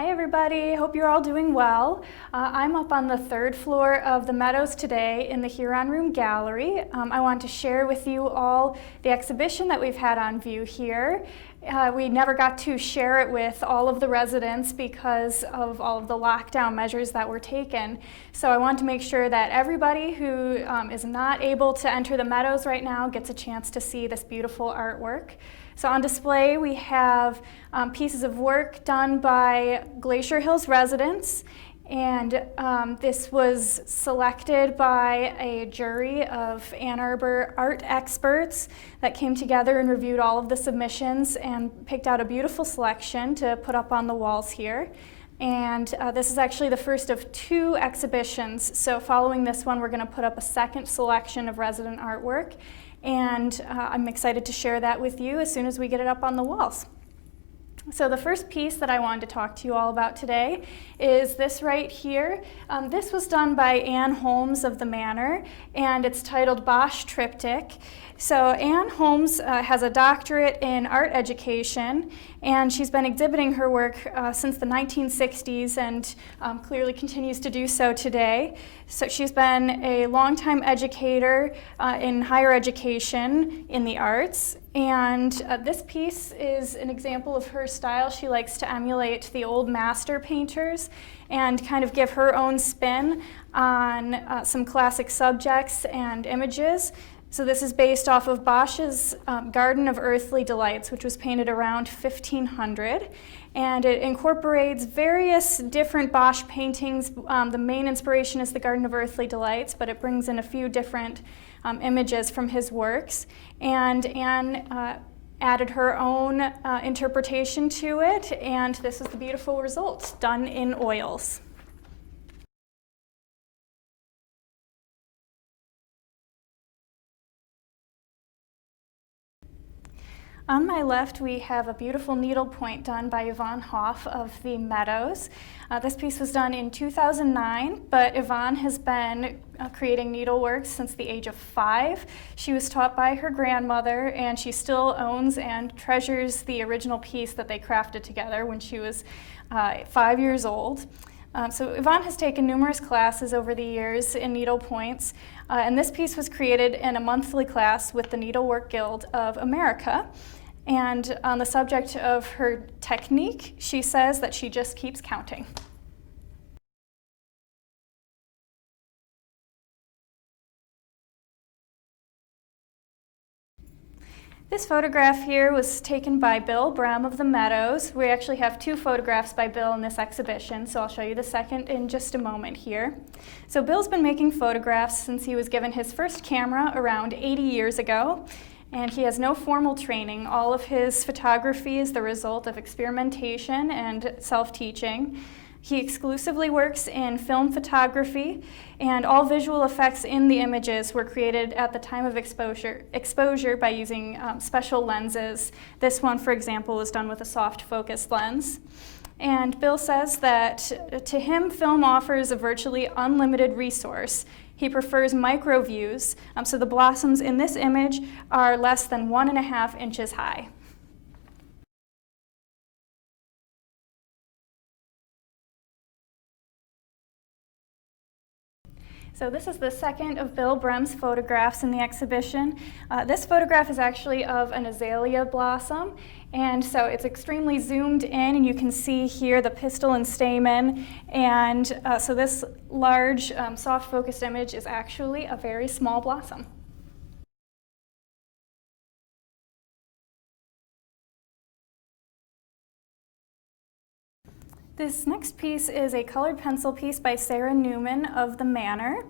Hi everybody, hope you're all doing well. I'm up on the third floor of the Meadows today in the Huron Room Gallery. I want to share with you all the exhibition that we've had on view here. We never got to share it with all of the residents because of all of the lockdown measures that were taken. So I want to make sure that everybody who is not able to enter the Meadows right now gets a chance to see this beautiful artwork. So on display we have pieces of work done by Glacier Hills residents, and this was selected by a jury of Ann Arbor art experts that came together and reviewed all of the submissions and picked out a beautiful selection to put up on the walls here. And this is actually the first of two exhibitions. So following this one, we're going to put up a second selection of resident artwork. And I'm excited to share that with you as soon as we get it up on the walls. So the first piece that I wanted to talk to you all about today is this right here. This was done by Ann Holmes of the Manor, and it's titled Bosch Triptych. So Ann Holmes has a doctorate in art education, and she's been exhibiting her work since the 1960s and clearly continues to do so today. So she's been a longtime educator in higher education in the arts, and this piece is an example of her style. She likes to emulate the old master painters and kind of give her own spin on some classic subjects and images. So this is based off of Bosch's Garden of Earthly Delights, which was painted around 1500. And it incorporates various different Bosch paintings. The main inspiration is the Garden of Earthly Delights, but it brings in a few different images from his works. And Anne added her own interpretation to it, and this is the beautiful result, done in oils. On my left, we have a beautiful needlepoint done by Yvonne Hoff of the Meadows. This piece was done in 2009, but Yvonne has been creating needlework since the age of 5. She was taught by her grandmother, and she still owns and treasures the original piece that they crafted together when she was 5 years old. So Yvonne has taken numerous classes over the years in needlepoints, and this piece was created in a monthly class with the Needlework Guild of America. And on the subject of her technique, she says that she just keeps counting. This photograph here was taken by Bill Brem of the Meadows. We actually have 2 photographs by Bill in this exhibition, so I'll show you the second in just a moment here. So Bill's been making photographs since he was given his first camera around 80 years ago, and he has no formal training. All of his photography is the result of experimentation and self-teaching. He exclusively works in film photography, and all visual effects in the images were created at the time of exposure by using special lenses. This one, for example, was done with a soft focus lens. And Bill says that to him, film offers a virtually unlimited resource. He prefers micro views, so the blossoms in this image are less than 1.5 inches high. So this is the second of Bill Brem's photographs in the exhibition. This photograph is actually of an azalea blossom, and so it's extremely zoomed in, and you can see here the pistil and stamen, and so this large soft focused image is actually a very small blossom. This next piece is a colored pencil piece by Sara Newman of the Manor.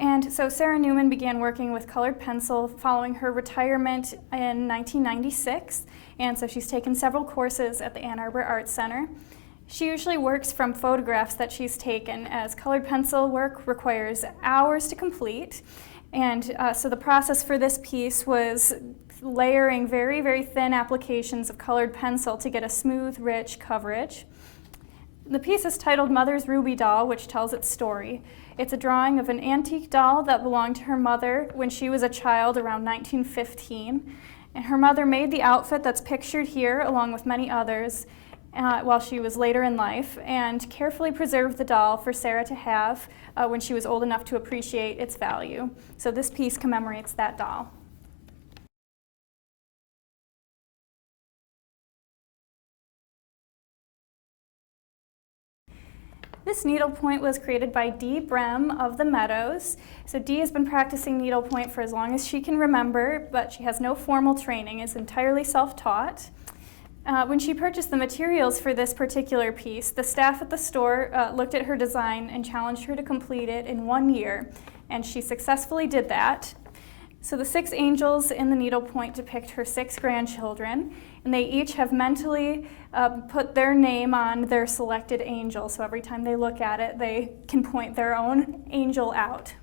And so Sara Newman began working with colored pencil following her retirement in 1996. And so she's taken several courses at the Ann Arbor Art Center. She usually works from photographs that she's taken, as colored pencil work requires hours to complete. And so the process for this piece was layering very, very thin applications of colored pencil to get a smooth, rich coverage. The piece is titled Mother's Ruby Doll, which tells its story. It's a drawing of an antique doll that belonged to her mother when she was a child around 1915. And her mother made the outfit that's pictured here, along with many others, while she was later in life, and carefully preserved the doll for Sara to have when she was old enough to appreciate its value. So this piece commemorates that doll. This needlepoint was created by Dee Brem of the Meadows. So Dee has been practicing needlepoint for as long as she can remember, but she has no formal training, is entirely self-taught. When she purchased the materials for this particular piece, the staff at the store looked at her design and challenged her to complete it in 1 year, and she successfully did that. So the 6 angels in the needlepoint depict her 6 grandchildren, and they each have mentally put their name on their selected angel. So every time they look at it, they can point their own angel out.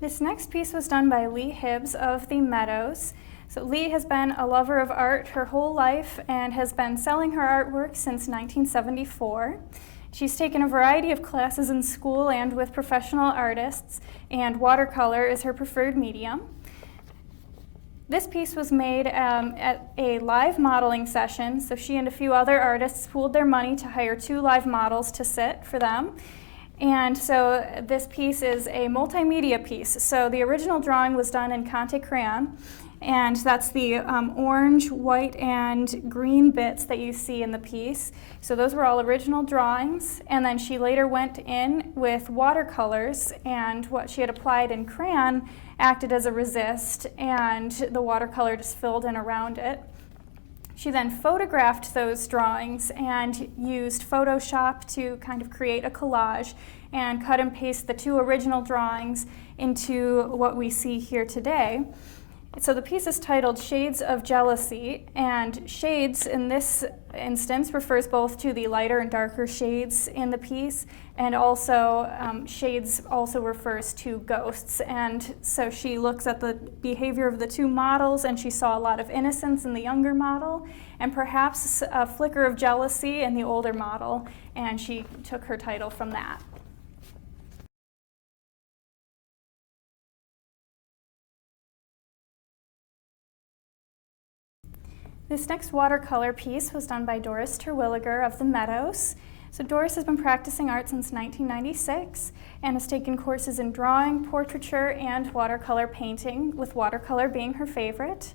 This next piece was done by Lee Hibbs of the Meadows. So Lee has been a lover of art her whole life and has been selling her artwork since 1974. She's taken a variety of classes in school and with professional artists, and watercolor is her preferred medium. This piece was made at a live modeling session, so she and a few other artists pooled their money to hire 2 live models to sit for them. And so this piece is a multimedia piece. So the original drawing was done in Conte crayon, and that's the orange, white, and green bits that you see in the piece. So those were all original drawings, and then she later went in with watercolors, and what she had applied in crayon acted as a resist, and the watercolor just filled in around it. She then photographed those drawings and used Photoshop to kind of create a collage and cut and paste the 2 original drawings into what we see here today. So the piece is titled Shades of Jealousy, and shades in this instance refers both to the lighter and darker shades in the piece, and also shades also refers to ghosts. And so she looks at the behavior of the 2 models, and she saw a lot of innocence in the younger model and perhaps a flicker of jealousy in the older model, and she took her title from that. This next watercolor piece was done by Doris Terwilliger of the Meadows. So Doris has been practicing art since 1996 and has taken courses in drawing, portraiture, and watercolor painting, with watercolor being her favorite.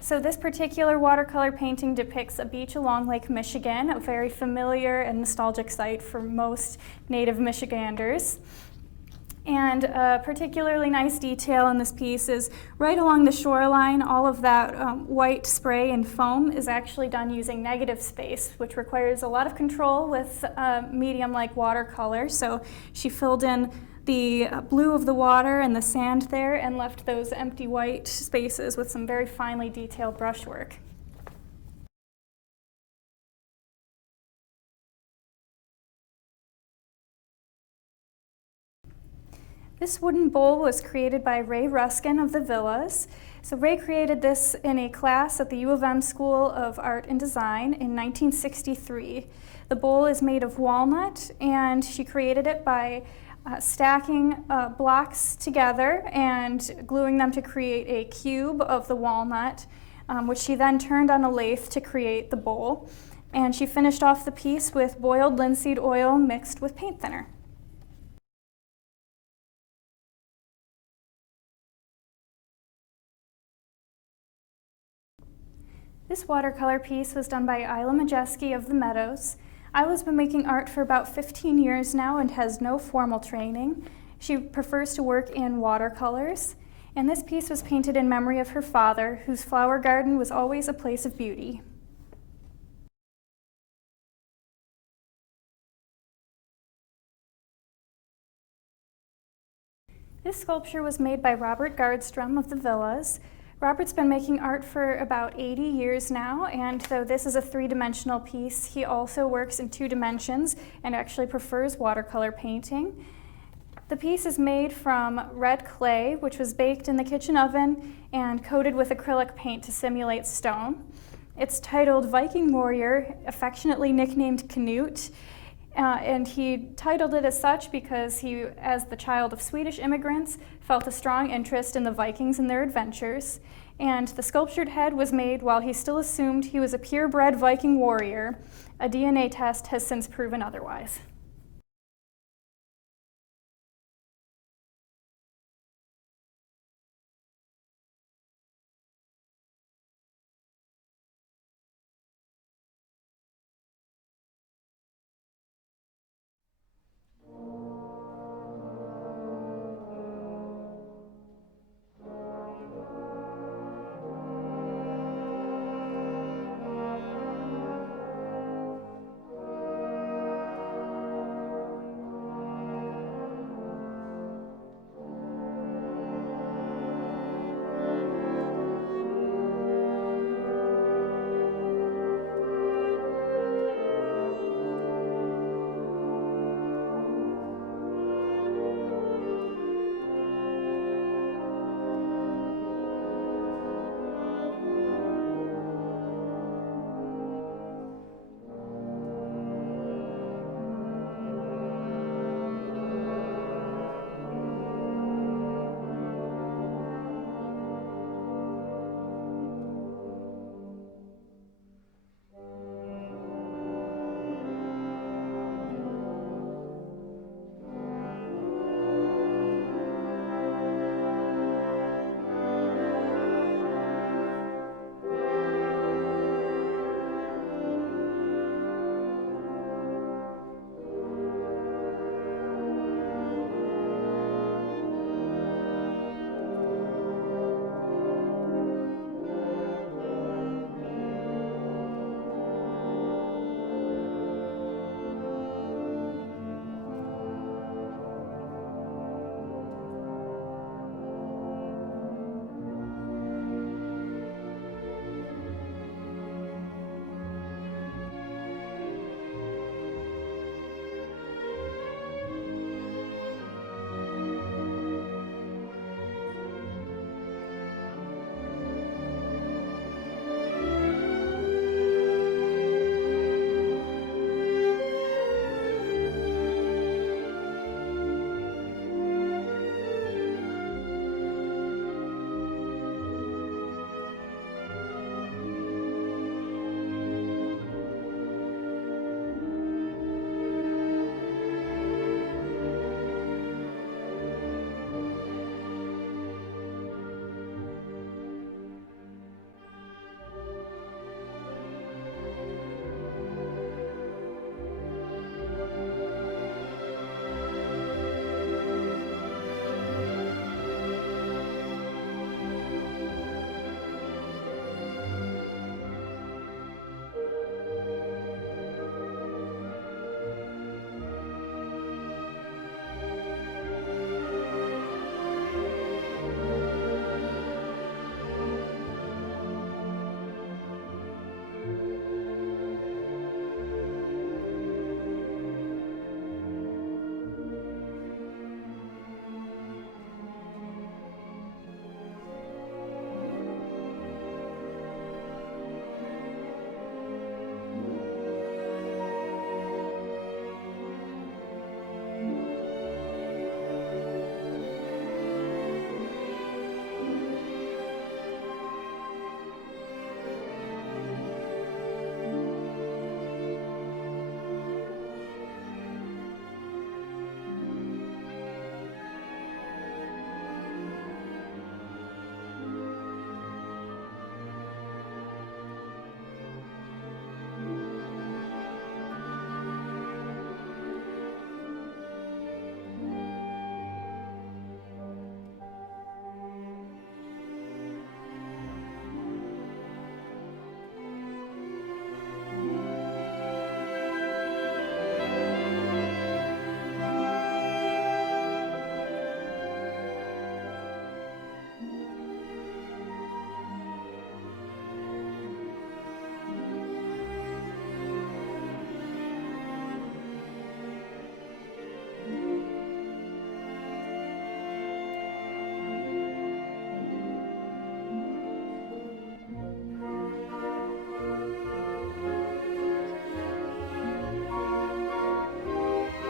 So this particular watercolor painting depicts a beach along Lake Michigan, a very familiar and nostalgic site for most native Michiganders. And a particularly nice detail in this piece is right along the shoreline, all of that white spray and foam is actually done using negative space, which requires a lot of control with a medium like watercolor. So she filled in the blue of the water and the sand there and left those empty white spaces with some very finely detailed brushwork. This wooden bowl was created by Ray Ruskin of the Villas. So Ray created this in a class at the U of M School of Art and Design in 1963. The bowl is made of walnut, and she created it by stacking blocks together and gluing them to create a cube of the walnut, which she then turned on a lathe to create the bowl. And she finished off the piece with boiled linseed oil mixed with paint thinner. This watercolor piece was done by Isla Majeski of the Meadows. Isla's been making art for about 15 years now and has no formal training. She prefers to work in watercolors, and this piece was painted in memory of her father, whose flower garden was always a place of beauty. This sculpture was made by Robert Gardstrom of the Villas. Robert's been making art for about 80 years now, and though this is a 3-dimensional piece, he also works in 2 dimensions and actually prefers watercolor painting. The piece is made from red clay, which was baked in the kitchen oven and coated with acrylic paint to simulate stone. It's titled Viking Warrior, affectionately nicknamed Canute, And he titled it as such because he, as the child of Swedish immigrants, felt a strong interest in the Vikings and their adventures. And the sculptured head was made while he still assumed he was a purebred Viking warrior. A DNA test has since proven otherwise.